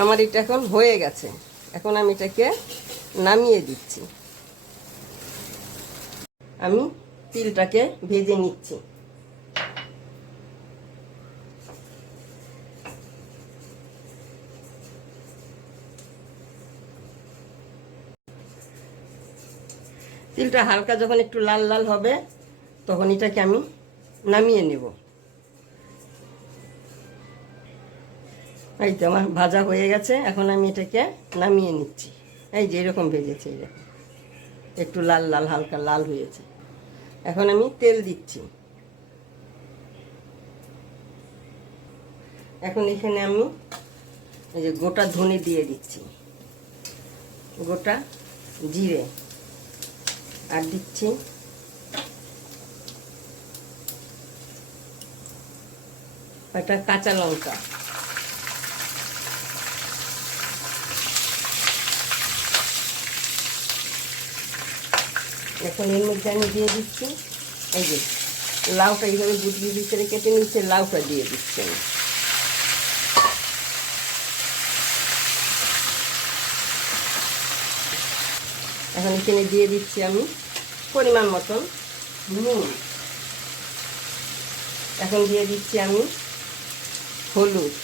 আমার এটা এখন হয়ে গেছে। এখন আমি এটাকে নামিয়ে দিচ্ছি। আমি তিলটাকে ভেজে নিচ্ছি। তিলটা হালকা যখন একটু লাল লাল হবে তখন এটাকে আমি নামিয়ে নেব। এই তো আমার ভাজা হয়ে গেছে। এখন আমি এটাকে নামিয়ে নিচ্ছি। এই যে এরকম ভেজেছে, এরকম একটু লাল লাল হালকা লাল হয়েছে। এখন আমি তেল দিচ্ছি। এখন এখানে আমি এই যে গোটা ধনে দিয়ে দিচ্ছি, গোটা জিরে, আর দিচ্ছি একটা কাঁচা লঙ্কা। এখন এর মধ্যে আমি দিয়ে দিচ্ছি এই যে লাউটা, এইভাবে গুটির ভিতরে কেটে নিচ্ছে, লাউটা দিয়ে দিচ্ছি আমি। এখন এখানে দিয়ে দিচ্ছি আমি পরিমাণ মতন নুন। এখন দিয়ে দিচ্ছি আমি হলুদ।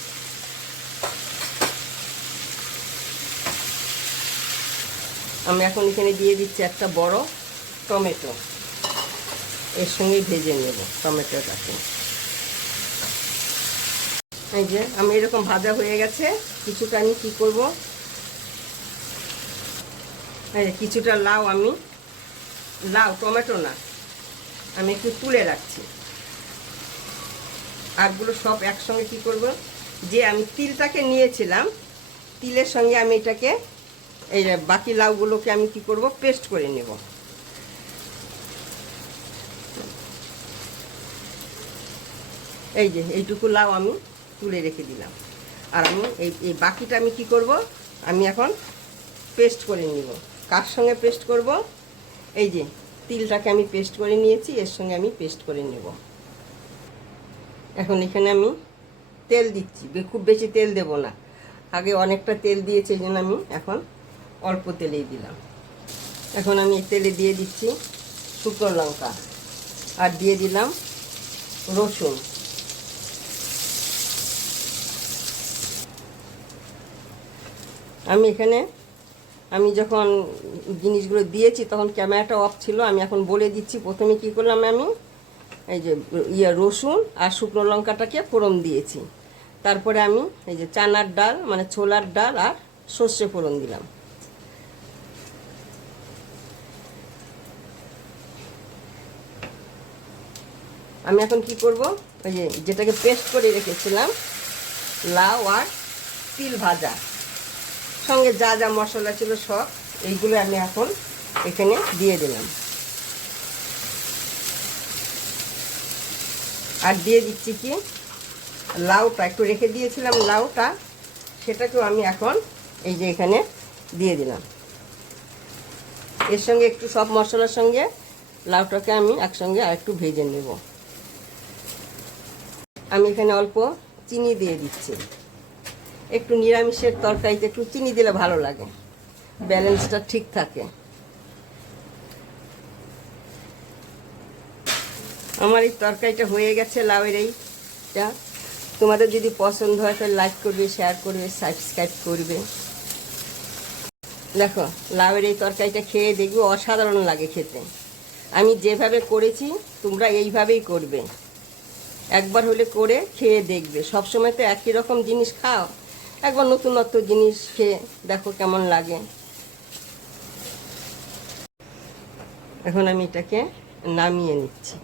আমি এখন এখানে দিয়ে দিচ্ছি একটা বড় টমেটো, এর সঙ্গে ভেজে নেব টমেটোটাকে। এই যে আমি এরকম ভাজা হয়ে গেছে। কিছুটা আমি কি করব, এই যে কিছুটা লাউ, আমি লাউ টমেটো না, আমি একটু তুলে রাখছি। আগগুলো সব একসঙ্গে কি করব, যে আমি তিলটাকে নিয়েছিলাম, তিলের সঙ্গে আমি এটাকে এই বাকি লাউগুলোকে আমি কি করব, পেস্ট করে নেব। এই যে এইটুকু লাউ আমি তুলে রেখে দিলাম। আর আমি এই বাকিটা আমি কি করব, আমি এখন পেস্ট করে নিব। কার সঙ্গে পেস্ট করব, এই যে তিলটাকে আমি পেস্ট করে নিয়েছি, এর সঙ্গে আমি পেস্ট করে নেব। এখন এখানে আমি তেল দিচ্ছি, খুব বেশি তেল দেব না, আগে অনেকটা তেল দিয়েছি, এই জন্য আমি এখন অল্প তেলেই দিলাম। এখন আমি তেলে দিয়ে দিচ্ছি শুকনো লঙ্কা, আর দিয়ে দিলাম রসুন। আমি এখানে আমি যখন জিনিসগুলো দিয়েছি তখন ক্যামেরাটা অফ ছিল। আমি এখন বলে দিচ্ছি প্রথমে কি করলাম, আমি এই যে রসুন আর শুকনো লঙ্কাটাকে ফোড়ন দিয়েছি। তারপরে আমি এই যে চানার ডাল মানে ছোলার ডাল আর সর্ষে ফোড়ন দিলাম। আমি এখন কি করব, ওই যে যেটাকে পেস্ট করে রেখেছিলাম লাউ আর তিল ভাজা, সঙ্গে যা যা মশলা ছিল সব, এইগুলো আমি এখন এখানে দিয়ে দিলাম। আর দিয়ে দিচ্ছি কি লাউটা, একটু রেখে দিয়েছিলাম লাউটা, সেটাকেও আমি এখন এই যে এখানে দিয়ে দিলাম। এর সঙ্গে একটু সব মশলার সঙ্গে লাউটাকে আমি একসঙ্গে আর একটু ভেজে নেব। আমি এখানে অল্প চিনি দিয়ে দিচ্ছি। একটু নিরামিষের তরকারিতে একটু চিনি দিলে ভালো লাগে, ব্যালেন্সটা ঠিক থাকে। আমার এই তরকারিটা হয়ে গেছে, লাউয়ের এইটা। তোমাদের যদি পছন্দ হয় তাহলে লাইক করবে, শেয়ার করবে, সাবস্ক্রাইব করবে। দেখো লাউয়ের এই তরকারিটা খেয়ে দেখবে অসাধারণ লাগে খেতে। আমি যেভাবে করেছি তোমরা এইভাবেই করবে, একবার হলে করে খেয়ে দেখবে। সবসময় তো একই রকম জিনিস খাও, একবার নতুনত্ব জিনিস খেয়ে দেখো কেমন লাগে। এখন আমি এটাকে নামিয়ে নিচ্ছি।